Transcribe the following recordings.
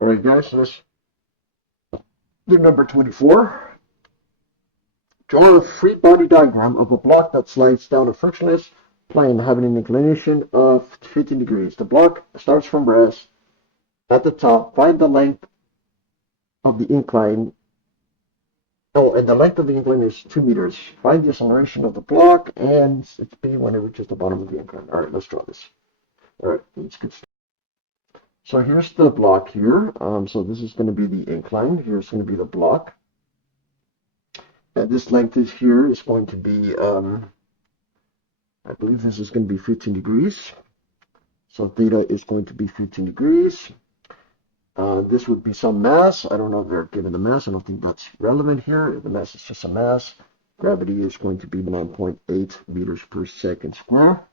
All right, guys, so let's do number 24. Draw a free body diagram of a block that slides down a frictionless plane having an inclination of 15 degrees. The block starts from rest at the top. Find the length of the incline. Oh, and the length of the incline is 2 meters. Find the acceleration of the block and its speed when it reaches the bottom of the incline. All right, let's draw this. All right, let's get started. So here's the block here. So this is going to be the incline. Here's going to be the block. And this length is here is going to be, I believe this is going to be 15 degrees. So theta is going to be 15 degrees. This would be some mass. I don't know if they're given the mass. I don't think that's relevant here. The mass is just a mass. Gravity is going to be 9.8 meters per second square.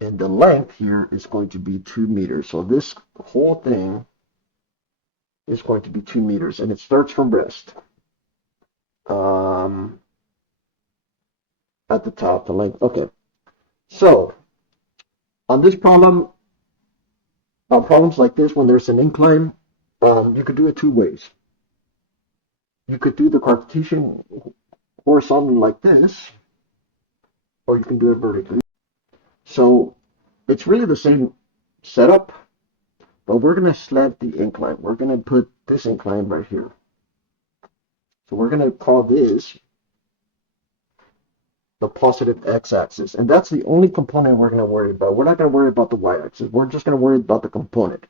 And the length here is going to be 2 meters. So this whole thing is going to be 2 meters, and it starts from rest. At the top, the length. Okay. So on this problem, problems like this, when there's an incline, you could do it two ways. You could do the Cartesian horizontal like this, or you can do it vertically. So it's really the same setup, but we're going to slant the incline. We're going to put this incline right here. So we're going to call this the positive x-axis, and that's the only component we're going to worry about. We're not going to worry about the y-axis. We're just going to worry about the component,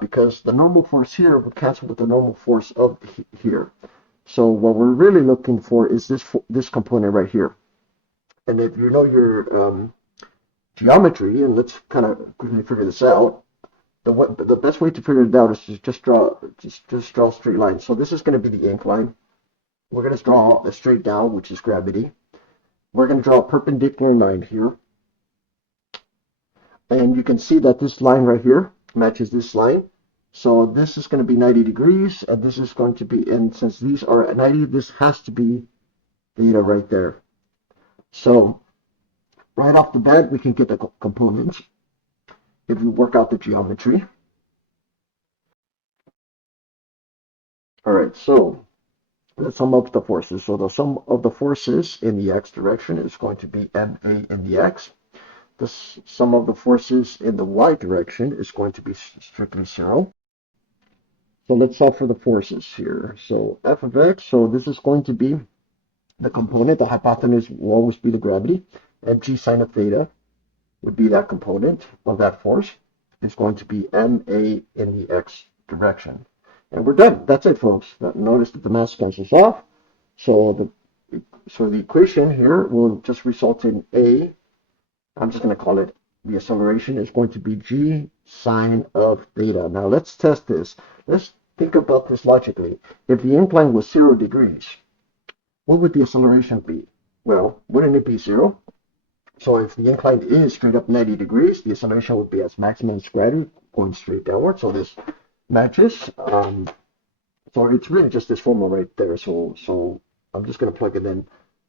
because the normal force here will cancel with the normal force of here. So what we're really looking for is this component right here. And if you know your geometry, and let's kind of quickly figure this out, the best way to figure it out is to just draw a straight line. So this is going to be the incline. We're going to draw a straight down, which is gravity. We're going to draw a perpendicular line here. And you can see that this line right here matches this line. So this is going to be 90 degrees, and this is going to be, and since these are at 90, this has to be theta right there. So right off the bat, we can get the components if we work out the geometry. All right, so let's sum up the forces. So the sum of the forces in the x direction is going to be ma in the x. The sum of the forces in the y direction is going to be strictly 0. So let's solve for the forces here. So f of x, so this is going to be the component. The hypotenuse will always be the gravity. And g sine of theta would be that component of that force. It's going to be ma in the x direction. And we're done. That's it, folks. Notice that the mass cancels off. So the equation here will just result in I'm just going to call it, the acceleration is going to be g sine of theta. Now let's test this. Let's think about this logically. If the incline was 0 degrees, what would the acceleration be? Well, wouldn't it be 0? So if the incline is straight up 90 degrees, the acceleration would be as maximum as gravity, going straight downward. So this matches. So it's really just this formula right there. So I'm just going to plug it in.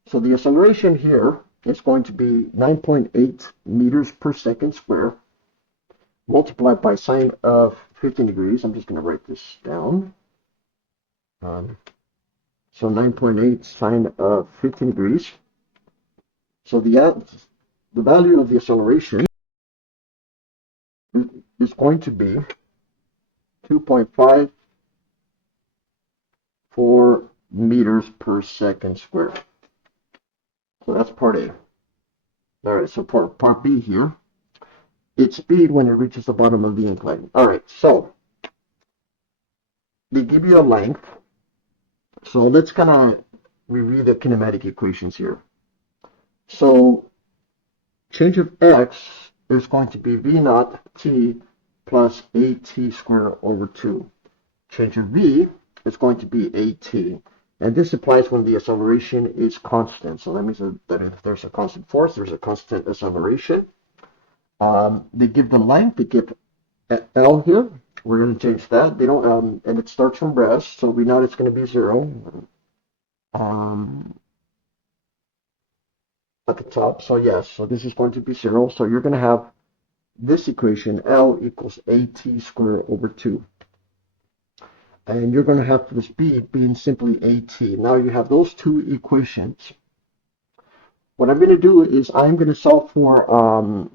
So the acceleration here is going to be 9.8 meters per second square multiplied by sine of 15 degrees. I'm just going to write this down. So 9.8 sine of 15 degrees. So the value of the acceleration is going to be 2.54 meters per second square. So that's part A. All right, so part B here, its speed when it reaches the bottom of the incline. All right, so they give you a length. So let's kind of reread the kinematic equations here. So change of x is going to be v naught t plus at squared over 2. Change of v is going to be at. And this applies when the acceleration is constant. So that means that if there's a constant force, there's a constant acceleration. They give the length, they give L here. We're going to change that. They don't, and it starts from rest, so we know it's going to be 0 at the top. So yes, so this is going to be 0. So you're going to have this equation, L equals AT squared over 2. And you're going to have the speed being simply AT. Now you have those two equations. What I'm going to do is I'm going to solve for,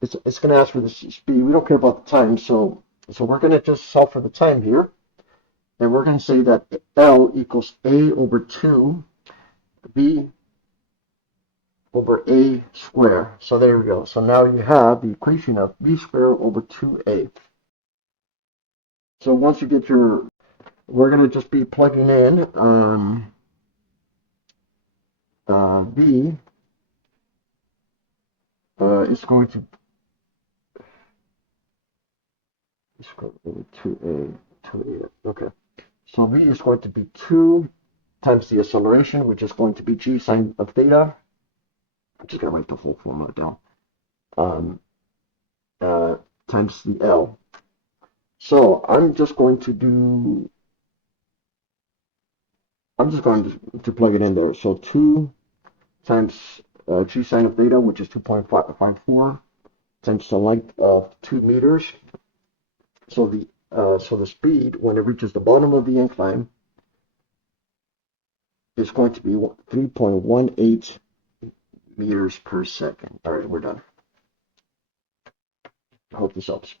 it's going to ask for the speed. We don't care about the time, so we're going to just solve for the time here. And we're going to say that L equals A over 2 B over A squared. So there we go. So now you have the equation of B squared over 2A. So once you get your, we're going to just be plugging in B is going to squared over 2A. Okay. So V is going to be 2 times the acceleration, which is going to be g sine of theta. I'm just going to write the whole formula down. Times the L. So I'm just going to plug it in there. So 2 times g sine of theta, which is 2.54, times the length of 2 meters. So the speed when it reaches the bottom of the incline is going to be 3.18 meters per second. All right, we're done. I hope this helps.